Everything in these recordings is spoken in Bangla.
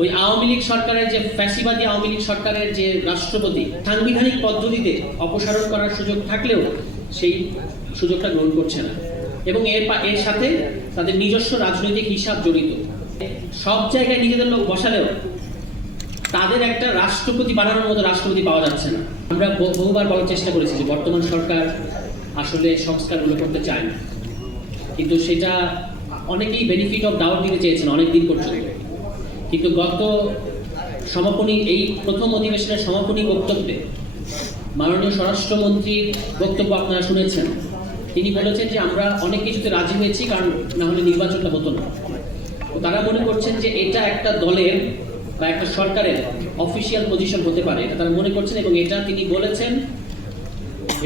ওই আওয়ামী লীগ সরকারের যে ফ্যাসিবাদী আওয়ামী লীগ সরকারের যে রাষ্ট্রপতি সাংবিধানিক পদ্ধতিতে অপসারণ করার সুযোগ থাকলেও সেই সুযোগটা গ্রহণ করছে না এবং এর সাথে তাদের নিজস্ব রাজনৈতিক হিসাব জড়িত। সব জায়গায় নিজেদের লোক বসালেও তাদের একটা রাষ্ট্রপতি বানানোর মতো রাষ্ট্রপতি পাওয়া যাচ্ছে না। আমরা বহুবার বলার চেষ্টা করেছি যে বর্তমান সরকার আসলে সংস্কারগুলো করতে চায় না, কিন্তু সেটা অনেকেই বেনিফিট অফ ডাউট দিতে চেয়েছেন অনেকদিন পর্যন্ত। কিন্তু গত সমাপনী এই প্রথম অধিবেশনের সমাপনী বক্তব্যে মাননীয় স্বরাষ্ট্রমন্ত্রীর বক্তব্য আপনারা শুনেছেন। তিনি বলেছেন যে আমরা অনেক কিছুতে রাজি হয়েছি, কারণ না হলে নির্বাচনটা হতো না। তো তারা মনে করছেন যে এটা একটা দলের বা একটা সরকারের অফিসিয়াল পজিশন হতে পারে, এটা তারা মনে করছেন এবং এটা তিনি বলেছেন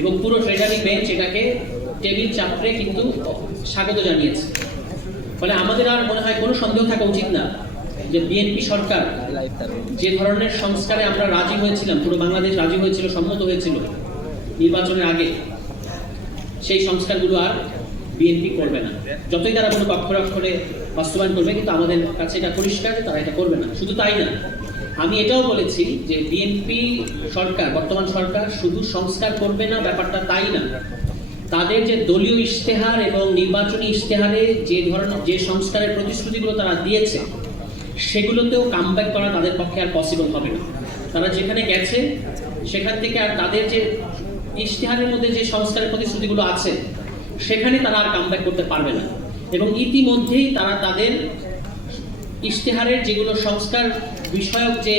এবং পুরো ট্রেজারি বেঞ্চ এটাকে টেবিল চাপড়ে কিন্তু স্বাগত জানিয়েছে। ফলে আমাদের আর মনে হয় কোনো সন্দেহ থাকা উচিত না যে বিএনপি সরকার যে ধরনের সংস্কারে আমরা রাজি হয়েছিলাম, পুরো বাংলাদেশ রাজি হয়েছিল, সম্মত হয়েছিল নির্বাচনের আগে, সেই সংস্কারগুলো আর বিএনপি করবে না। যতই তারা কোনো অক্ষরে অক্ষরে বাস্তবায়ন করবে, কিন্তু আমাদের কাছে এটা পরিষ্কার যে তারা এটা করবে না। শুধু তাই না, আমি এটাও বলেছি যে বিএনপি সরকার, বর্তমান সরকার শুধু সংস্কার করবে না ব্যাপারটা তাই না, তাদের যে দলীয় ইশতেহার এবং নির্বাচনী ইশতেহারে যে ধরনের যে সংস্কারের প্রতিশ্রুতিগুলো তারা দিয়েছে সেগুলোতেও কামব্যাক করা তাদের পক্ষে আর পসিবল হবে না। তারা যেখানে গেছে সেখান থেকে আর তাদের যে ইশতেহারের মধ্যে যে সংস্কারের প্রতিশ্রুতিগুলো আছে সেখানে তারা আর কামব্যাক করতে পারবে না। এবং ইতিমধ্যেই তারা তাদের ইশতেহারের যেগুলো সংস্কার বিষয়ক যে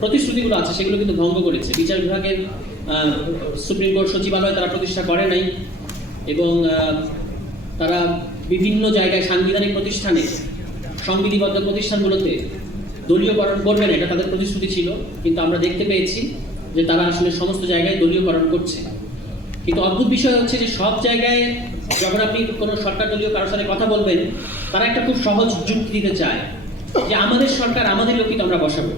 প্রতিশ্রুতিগুলো আছে সেগুলো কিন্তু ভঙ্গ করেছে। বিচার বিভাগের সুপ্রিম কোর্ট সচিবালয় তারা প্রতিষ্ঠা করে নাই এবং তারা বিভিন্ন জায়গায় সাংবিধানিক প্রতিষ্ঠানে, সংবিধিবদ্ধ প্রতিষ্ঠানগুলোতে দলীয়করণ করবে না, এটা তাদের প্রতিশ্রুতি ছিল। কিন্তু আমরা দেখতে পেয়েছি যে তারা আসলে সমস্ত জায়গায় দলীয়করণ করছে। কিন্তু অদ্ভুত বিষয় হচ্ছে যে সব জায়গায় যখন আপনি কোনো সরকার দলীয় কারোর সাথে কথা বলবেন, তারা একটা খুব সহজ যুক্তি দিতে চায় যে আমাদের সরকার, আমাদের লোকই তো আমরা বসাবো।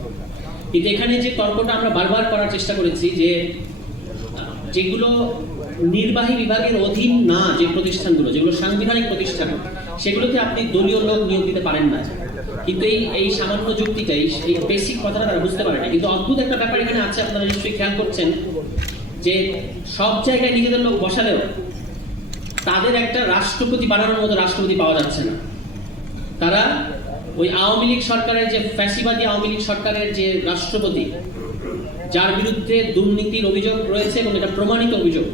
কিন্তু এখানে যে তর্কটা আমরা বারবার করার চেষ্টা করেছি যে যেগুলো নির্বাহী বিভাগের অধীন না, যে প্রতিষ্ঠানগুলো যেগুলো সাংবিধানিক প্রতিষ্ঠান, সেগুলোতে আপনি দলীয় লোক নিয়োগ দিতে পারেন না। কিন্তু এই সামান্য যুক্তিটাই, এই বেসিক কথাটা তারা বুঝতে পারে না। কিন্তু অদ্ভুত একটা ব্যাপার এখানে আছে, আপনারা নিশ্চয়ই খেয়াল করছেন যে সব জায়গায় নিজেদের লোক বসালেও তাদের একটা রাষ্ট্রপতি বানানোর মতো রাষ্ট্রপতি পাওয়া যাচ্ছে না। তারা ওই আওয়ামী লীগ সরকারের যে ফ্যাসিবাদী আওয়ামী লীগ সরকারের যে রাষ্ট্রপতি, যার বিরুদ্ধে দুর্নীতির অভিযোগ রয়েছে এবং এটা প্রমাণিত অভিযোগ,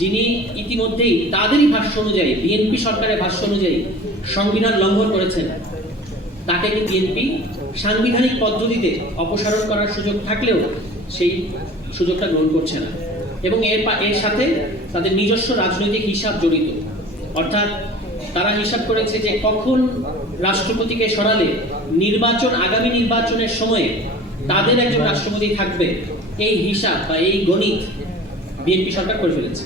যিনি ইতিমধ্যেই তাদেরই ভাষ্য অনুযায়ী, বিএনপি সরকারের ভাষ্য অনুযায়ী সংবিধান লঙ্ঘন করেছেন, তাকে কিন্তু বিএনপি সাংবিধানিক পদ্ধতিতে অপসারণ করার সুযোগ থাকলেও সেই সুযোগটা গ্রহণ করছে না এবং এর সাথে তাদের নিজস্ব রাজনৈতিক হিসাব জড়িত। অর্থাৎ তারা হিসাব করেছে যে কখন রাষ্ট্রপতিকে সরালে আগামী নির্বাচনের সময়ে তাদের একজন রাষ্ট্রপতি থাকবে, এই হিসাব বা এই গণিত বিএনপি সরকার করে ফেলেছে।